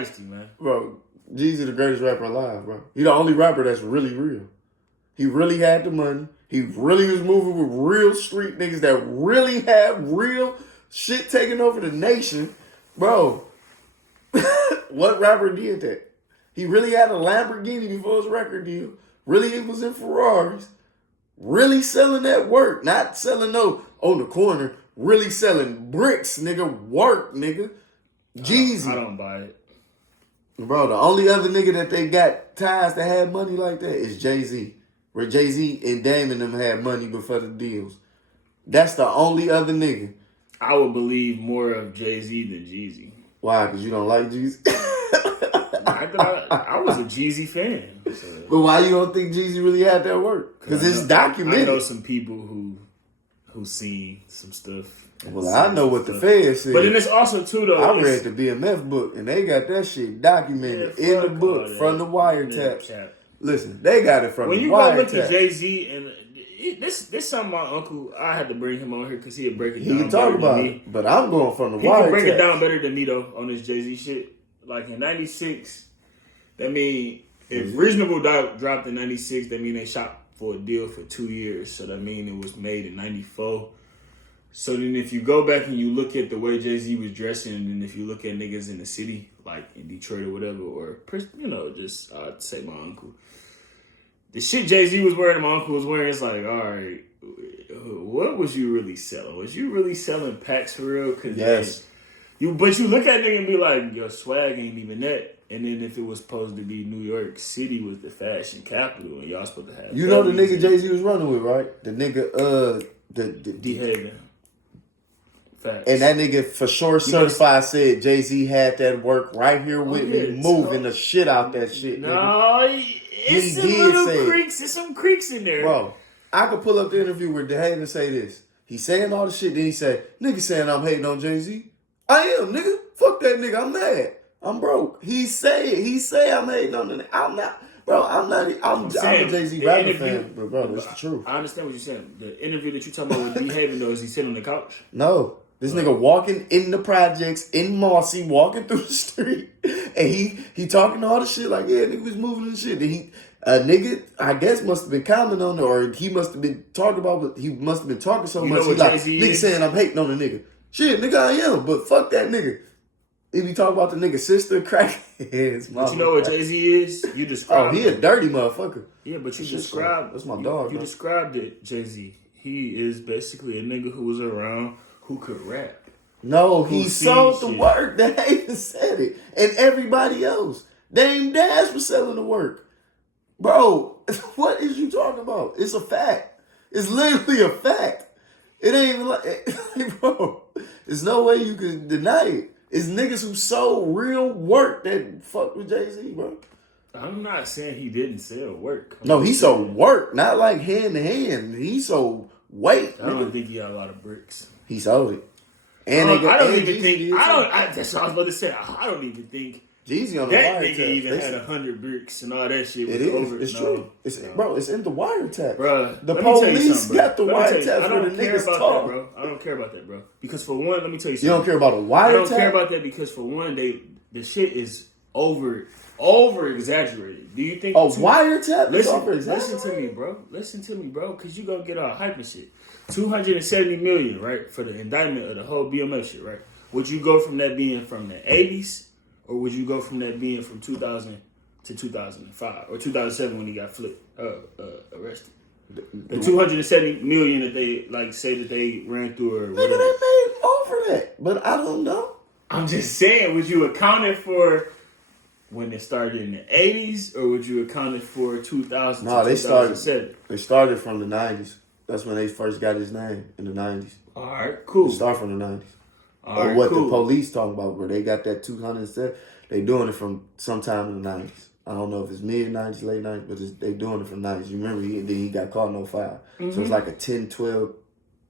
Feisty, man. Bro, Jeezy the greatest rapper alive, bro. He the only rapper that's really real. He really had the money. He really was moving with real street niggas that really have real shit taking over the nation. Bro, what rapper did that? He really had a Lamborghini before his record deal. Really, he was in Ferraris. Really selling that work. Not selling no on the corner. Really selling bricks, nigga. Work, nigga. Jeezy. I don't buy it. Bro, the only other nigga that they got ties that had money like that is Jay-Z. Where Jay-Z and Dame and them had money before the deals. That's the only other nigga. I would believe more of Jay-Z than Jeezy. Why? Because you don't like Jeezy? I was a Jeezy fan. So. But why you don't think Jeezy really had that work? Because it's documented. I know some people who seen some stuff. Well, I know what the feds said. But then it's also, too, though. I read the BMF book, and they got that shit documented in the book from the wiretaps. Listen, they got it from the wiretaps. When you go look at Jay-Z, and this something my uncle, I had to bring him on here because he'd break it down. He can talk about it, but I'm going from the wiretaps. He can break it down better than me, though, on this Jay-Z shit. Like, in 96, that mean, if Reasonable Doubt dropped in 96, that mean they shot for a deal for 2 years. So that mean it was made in 94. So then if you go back and you look at the way Jay-Z was dressing, and then if you look at niggas in the city, like in Detroit or whatever, or, just, I'd say my uncle. The shit Jay-Z was wearing and my uncle was wearing, it's like, all right, what was you really selling? Was you really selling packs for real? Cause yes. But you look at nigga and be like, your swag ain't even that. And then if it was supposed to be New York City was the fashion capital, and y'all supposed to have... You know the nigga Jay-Z was running with, right? The nigga, D-Haven. Facts. And that nigga for sure certified said Jay-Z had that work right here with me, moving the shit out that shit. No, nigga. It's some little creeks. There's some creeks in there. Bro, I could pull up the interview where DeHaven and say this. He's saying all the shit, then he say, nigga saying I'm hating on Jay-Z. I am, nigga. Fuck that nigga. I'm mad. I'm broke. He say I'm hating on the nigga. I'm not. Bro, I'm a Jay-Z rapper fan. But bro, that's the truth. I understand what you're saying. The interview that you talking about with D-Haven, though, is he sitting on the couch? No. This nigga walking in the projects in Marcy, walking through the street, and he talking all the shit like, yeah, nigga was moving and shit. And nigga, I guess must have been commenting on it, or he must have been talking about, but he must have been talking so much. He like, nigga saying I'm hating on the nigga. Shit, nigga, I am, but fuck that nigga. If you talk about the nigga's sister, crackheads. But you know what Jay-Z is? You described he a dirty motherfucker. Yeah, but you described... That's my dog. You described it, Jay-Z. He is basically a nigga who was around who could rap. No, he sold the work. They even said it. And everybody else. Dame Dash was selling the work. Bro, what is you talking about? It's a fact. It's literally a fact. It ain't even like... Bro, there's no way you can deny it. It's niggas who sold real work that fucked with Jay-Z, bro. I'm not saying he didn't sell work. No, he sold work. Not like hand to hand. He sold weight. I don't think he had a lot of bricks. He sold it. And I don't even think... that's what I was about to say. I don't even think... Jeezy on the that wiretap. Nigga even had 100 bricks and all that shit. It is. It's true. Bro, it's in the wiretap. Bro, the police got the wiretap for the niggas talk. Bro. I don't care about that, bro. Because for one, let me tell you something. You don't care about a wiretap? I don't care about that because for one, the shit is over exaggerated. Do you think wiretap is over exaggerated? Listen to me, bro. Because you gonna get all hype and shit. 270 million, right, for the indictment of the whole BMF shit, right? Would you go from that being from the 80s? Or would you go from that being from 2000 to 2005 or 2007 when he got arrested? The 270 million that they say that they ran through or whatever. Nigga, they made over that, but I don't know. I'm just saying, would you account it for when it started in the 80s or would you account it for 2000 to 2007? They started from the 90s. That's when they first got his name in the 90s. All right, cool. They start from the 90s. Or what the police talking about, where they got that 207, they doing it from sometime in the 90s. I don't know if it's mid-90s, late 90s, but they doing it from 90s. You remember, he got caught in 05. Mm-hmm. So it's like a 10, 12,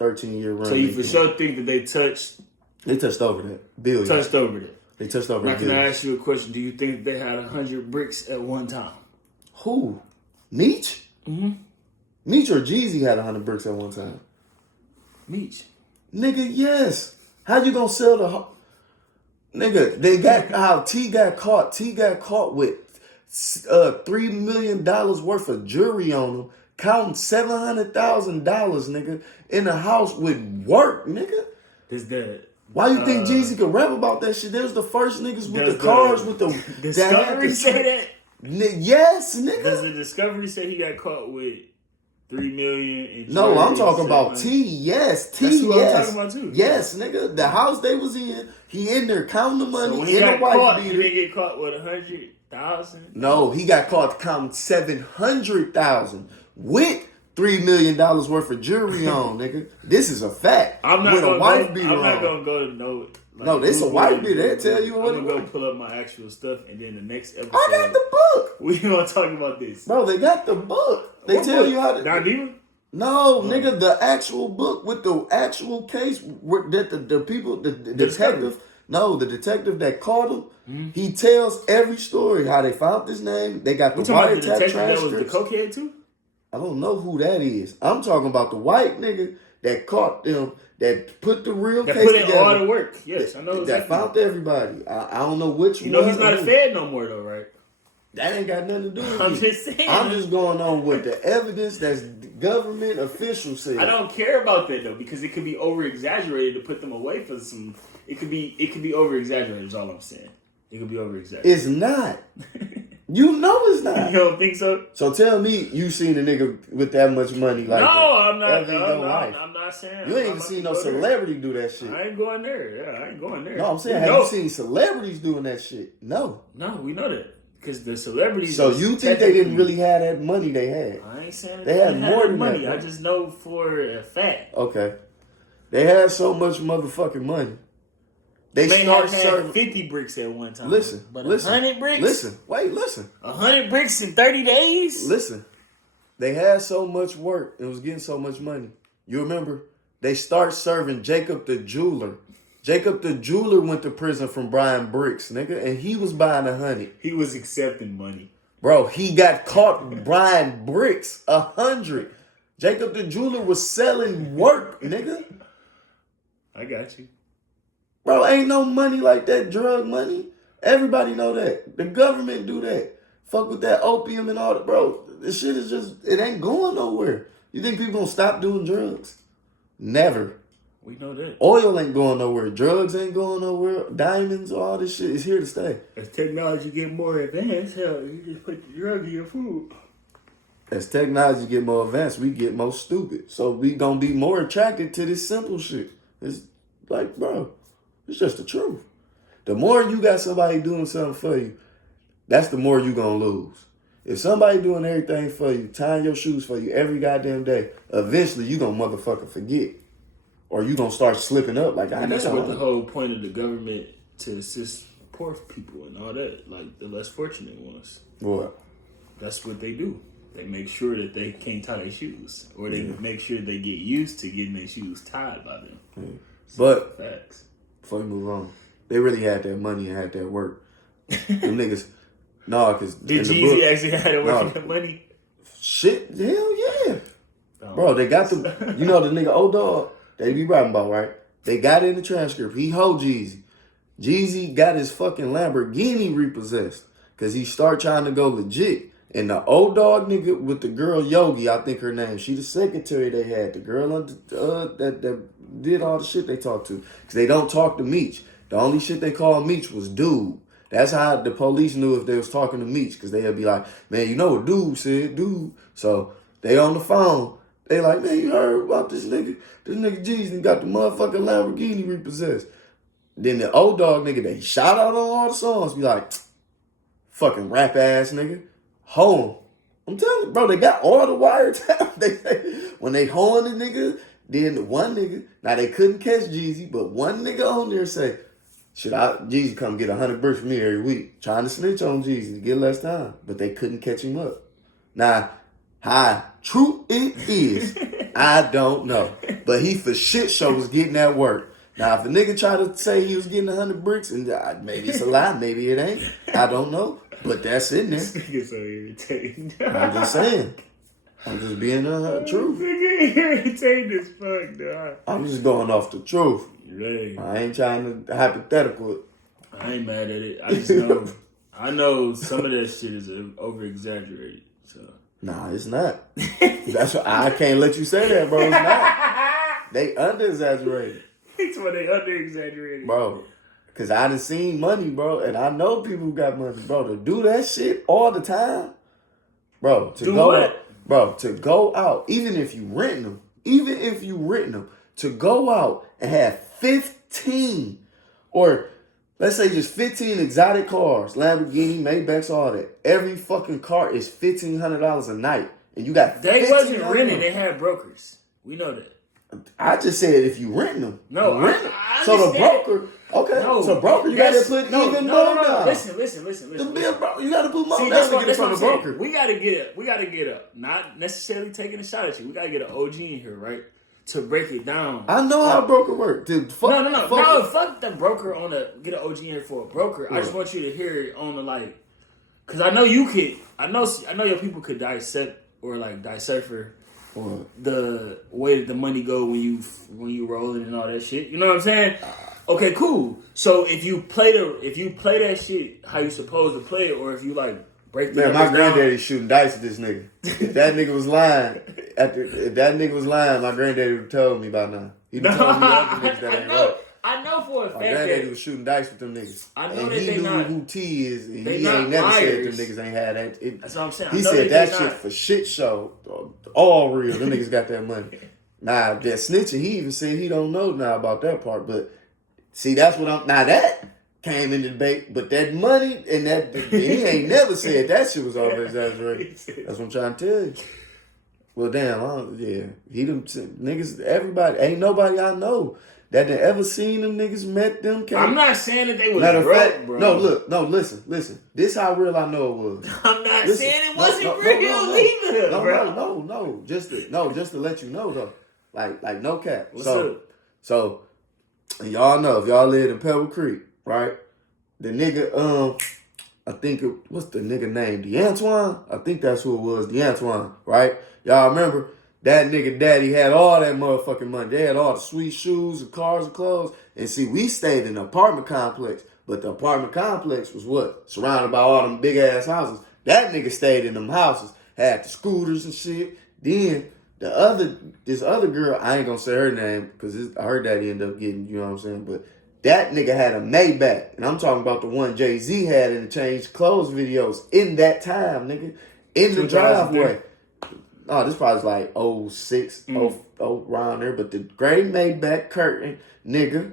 13-year run. So you for sure think that they touched... They touched over that. Billion. Touched over that. They touched over that. Now, can I ask you a question? Do you think they had 100 bricks at one time? Who? Meech? Mm-hmm. Meech or Jeezy had 100 bricks at one time? Meech. Nigga, yes. How you gonna sell the... Nigga, they got how T got caught. T got caught with $3 million worth of jewelry on him, counting $700,000, nigga, in a house with work, nigga. Is that why you think Jeezy could rap about that shit? They was the first niggas with the cars with the Discovery say that? Yes, nigga. Does the Discovery say he got caught with $3 million? In no, I'm talking about T. Yes, T. That's what yes, I'm talking about too. Yes, nigga. The house they was in, he in there counting the money. So when he got caught, he didn't get caught with 100,000. No, he got caught counting 700,000 with $3 million worth of jewelry on, nigga. This is a fact. I'm not with gonna a wife go, beater I'm not on. gonna go to no. Like, no, this a wife beater. They tell you what. I'm gonna go pull up my actual stuff, and then the next episode, I got the book. We gonna talk about this, bro. They got the book. They tell you how to. Not even. No, nigga, the actual book with the actual case that the people, the detective. No, the detective that caught him, he tells every story how they found his name. They got the wiretap transcripts. That was the cokehead too. I don't know who that is. I'm talking about the white nigga that caught them, that put the real case together. That put in all the work. Yes, I know exactly. That found everybody. I don't know which one. You know he's not a Fed no more though, right? That ain't got nothing to do with I'm me. just saying. I'm just going on with the evidence that's government official said. I don't care about that though, because it could be over exaggerated to put them away for some. It could be over exaggerated. Is all I'm saying. It could be over exaggerated. It's not. You know it's not. You don't think so? So tell me you seen a nigga with that much money like no, that. I'm not. No, I'm not saying. You ain't even seen no celebrity do that shit. I ain't going there. Yeah, I ain't going there. No, I'm saying, have you seen celebrities doing that shit? No. No, we know that. Because the celebrities... So you think they didn't really have that money they had? I ain't saying they had more than money. that. I just know for a fact. Okay. They had so much motherfucking money. They start serving 50 bricks at one time. Listen. But 100 bricks? Listen. Wait, listen. 100 bricks in 30 days? Listen. They had so much work and was getting so much money. You remember? They start serving Jacob the jeweler. Jacob the jeweler went to prison from buying bricks, nigga, and he was buying 100. He was accepting money. Bro, he got caught buying bricks, 100. Jacob the jeweler was selling work, nigga. I got you. Bro, ain't no money like that, drug money. Everybody know that. The government do that. Fuck with that opium and all that, bro. This shit is just, it ain't going nowhere. You think people gonna stop doing drugs? Never. We know that. Oil ain't going nowhere. Drugs ain't going nowhere. Diamonds, all this shit is here to stay. As technology get more advanced, hell, you just put the drug in your food. As technology get more advanced, we get more stupid. So we gonna be more attracted to this simple shit. It's like, bro, it's just the truth. The more you got somebody doing something for you, that's the more you gonna lose. If somebody doing everything for you, tying your shoes for you every goddamn day, eventually you gonna motherfucking forget. Or you gonna start slipping up like I. That's what the whole point of the government, to assist poor people and all that, like the less fortunate ones. What? That's what they do. They make sure that they can't tie their shoes, or they make sure they get used to getting their shoes tied by them. Yeah. So but facts. Before we move on, they really had that money and had that work. Them niggas, because did Jeezy actually have to work for that money? Shit, hell yeah, bro. They got the, the nigga O-Dog. They be rapping about, right? They got it in the transcript. He hold Jeezy. Jeezy got his fucking Lamborghini repossessed because he start trying to go legit. And the O-Dog nigga with the girl Yogi, I think her name, she the secretary they had. The girl that did all the shit they talked to. Because they don't talk to Meech. The only shit they call Meech was dude. That's how the police knew if they was talking to Meech. Because they'd be like, man, you know what dude said, dude. So they on the phone. They like, man, you heard about this nigga? This nigga Jeezy got the motherfucking Lamborghini repossessed. Then the O-Dog nigga, they shout out on all the songs, be like, fucking rap ass nigga. Home. I'm telling you, bro, they got all the wiretaps. They say, when they hoeing the nigga, then one nigga, now they couldn't catch Jeezy, but one nigga on there say, Jeezy come get 100 bricks from me every week. Trying to snitch on Jeezy to get less time. But they couldn't catch him up. Now, how true it is, I don't know. But he for shit show was getting that work. Now, if a nigga try to say he was getting 100 bricks, and maybe it's a lie, maybe it ain't. I don't know. But that's in there. This nigga's so irritating. I'm just saying. I'm just being truth. This nigga irritating as fuck, dog. I'm just going off the truth. Right. I ain't trying to hypothetical it. I ain't mad at it. I just know, I know some of that shit is over exaggerated. So nah, it's not. That's what I can't let you say that, bro. It's not. They under exaggerated. It's what they under exaggerated, bro. Cause I done seen money, bro, and I know people who got money, bro, to do that shit all the time, bro. To do go what? out, bro, to go out, even if you rent them, to go out and have 15 or let's say just 15 exotic cars, Lamborghini, Maybachs, all that. Every fucking car is $1,500 a night, and you got. They wasn't renting; they had brokers. We know that. I just said if you renting them. No, I so the broker, okay. No, so broker, you gotta put even more down. Listen. You gotta put more down to get from the broker. We gotta get a, not necessarily taking a shot at you. We gotta get an OG in here, right? To break it down. I know how a broker works. No, fuck the broker on the, get an OG in here for a broker. Right. I just want you to hear it on the, like, cause I know you could, I know your people could dissect or like decipher the way that the money go when you roll it and all that shit. You know what I'm saying? Okay, cool. So if you play that shit how you supposed to play it, or if you like break the man, my granddaddy's shooting dice at this nigga. If that nigga was lying, my granddaddy would have told me by now. He would told me other niggas that ain't right. I know for a fact my granddaddy was shooting dice with them niggas. I know and that he they knew not, who T is, and he not ain't never liars. said them niggas ain't had that. That's what I'm saying. He said that shit for shit show. All real. Them niggas got that money. Nah, that snitching, he even said he don't know now about that part. But see, that's what now that came in the debate, but that money and that he ain't never said that shit was over exaggerated. That's what I'm trying to tell you. Well, damn, he done niggas. Everybody, ain't nobody I know that they ever seen them niggas met them. I'm not saying that they was matter broke, fact, bro. Listen. This how real I know it was. I'm not saying it wasn't real either, bro. No. Just to let you know though. Like no cap. What's up? So y'all know if y'all live in Pebble Creek, right? The nigga, I think what's the nigga name? DeAntoine? I think that's who it was, DeAntoine, right? Y'all remember that nigga daddy had all that motherfucking money. They had all the sweet shoes and cars and clothes. And see, we stayed in an apartment complex, but the apartment complex was what? Surrounded by all them big ass houses. That nigga stayed in them houses, had the scooters and shit. Then this other girl, I ain't gonna say her name because her daddy ended up getting, you know what I'm saying? But that nigga had a Maybach. And I'm talking about the one Jay-Z had in the Change Clothes videos in that time, nigga. In the driveway. Oh, this probably was like 06, around there. But the gray Maybach curtain, nigga.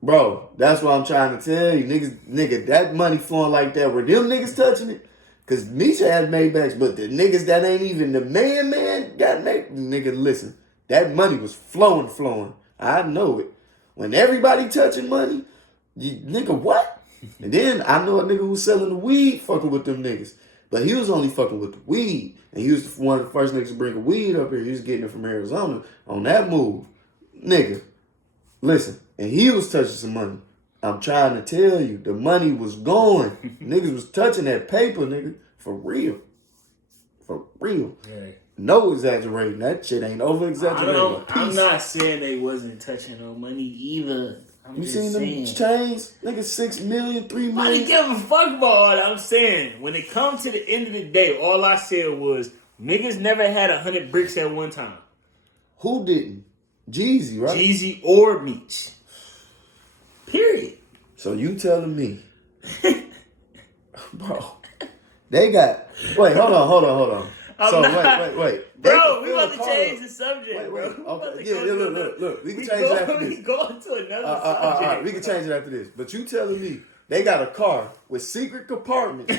Bro, that's what I'm trying to tell you. Nigga, that money flowing like that. Were them niggas touching it? Because Misha had Maybachs, but the niggas that ain't even the man got Maybach. Nigga, listen. That money was flowing. I know it. When everybody touching money, nigga, what? And then I know a nigga who was selling the weed fucking with them niggas. But he was only fucking with the weed. And he was one of the first niggas to bring a weed up here. He was getting it from Arizona on that move. Nigga, listen. And he was touching some money. I'm trying to tell you, the money was going. Niggas was touching that paper, nigga. For real. Yeah. No exaggerating. That shit ain't over exaggerating. I'm not saying they wasn't touching no money either. I'm you just seen saying. them chains? Nigga, 6 million, 3 million. I didn't give a fuck about all that. I'm saying, when it comes to the end of the day, all I said was, niggas never had 100 bricks at one time. Who didn't? Jeezy, right? Jeezy or Meech. Period. So you telling me, bro, they got, wait, hold on. Wait. Bro, we about to change the subject, bro. Okay. Look. We can change it after this. We going to another subject. All right, we can change it after this. But you telling me they got a car with secret compartments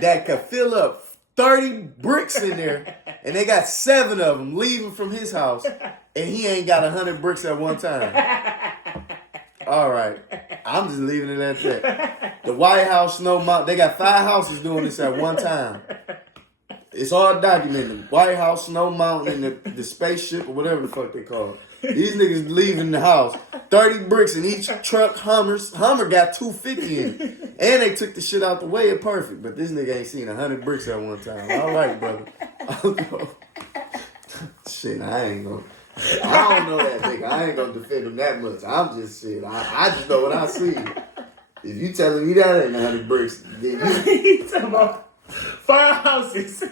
that could fill up 30 bricks in there, and they got 7 of them leaving from his house, and he ain't got 100 bricks at one time. All right. I'm just leaving it at that. The White House, Snow Mountain, they got 5 houses doing this at one time. It's all documented. White House, Snow Mountain, and the spaceship, or whatever the fuck they call it. These niggas leaving the house. 30 bricks in each truck. Hummer got 250 in it. And they took the shit out the way. It's perfect. But this nigga ain't seen 100 bricks at one time. All right, brother. Shit, I don't know that nigga. I ain't gonna defend him that much. I'm just shit. I just know what I see. If you telling me that ain't 100 bricks, then He talking about 5 houses,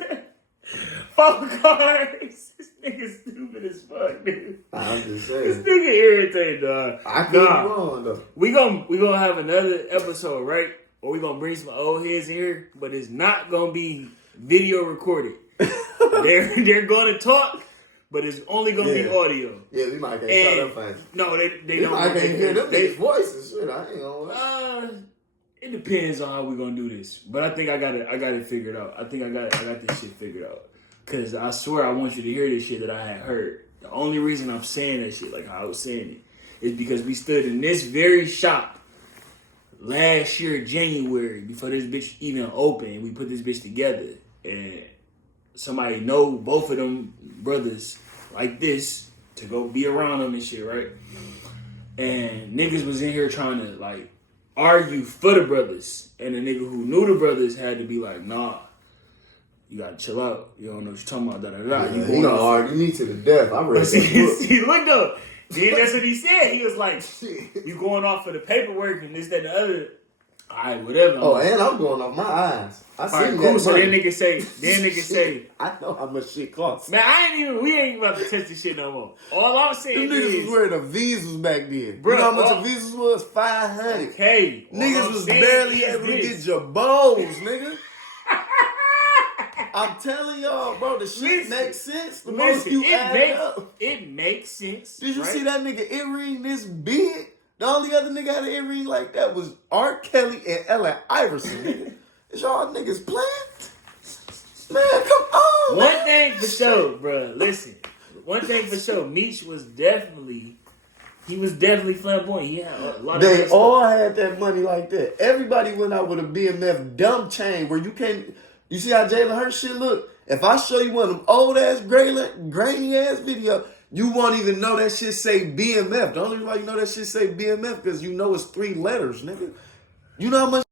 4 cars. This nigga stupid as fuck, dude. I'm just This saying. nigga irritated, dog. I could be wrong though. We gonna have another episode, right? Or we gonna bring some old heads in here, but it's not gonna be video recorded. they're gonna talk, but it's only gonna be audio. Yeah, we might can't shut up fast. No, they don't. I can't hear them niggas' voices. Shit, I ain't gonna lie. It depends on how we gonna do this, but I think I got it figured out. I think I got this shit figured out. Cause I swear I want you to hear this shit that I had heard. The only reason I'm saying that shit like how I was saying it is because we stood in this very shop last year January before this bitch even opened. We put this bitch together and somebody know both of them brothers like this to go be around them and shit, right? And niggas was in here trying to like argue for the brothers, and the nigga who knew the brothers had to be like, nah, you gotta chill out. You don't know what you're talking about. Da da da. Yeah, he gonna argue me to the death. I read that book. See, look though. Then that's what he said. He was like, you going off for the paperwork and this, that, and the other. All right, whatever. Oh, and I'm going off my eyes. I see that. Cool. So then niggas say, I know how much shit costs. man, we ain't about to touch this shit no more. All I'm saying Them niggas is, was wearing a visas back then. Bro, you know how much a visas was? $500. Okay. Niggas was barely able to get your balls, nigga. I'm telling y'all, bro, the shit makes sense. The most you add it up. It makes sense. Did you see that nigga earring this big? The only other nigga had an earring like that was R. Kelly and Ellen Iverson, nigga. Is y'all niggas playing? Man, come on. One thing for sure, bro. Listen. One thing for sure. Meech was definitely flamboyant. He had a lot of They all had that money like that. Everybody went out with a BMF dumb chain where you can't. You see how Jalen Hurts shit look? If I show you one of them old ass grainy ass video, you won't even know that shit say BMF. The only reason why you know that shit say BMF because you know it's 3 letters, nigga. You know how much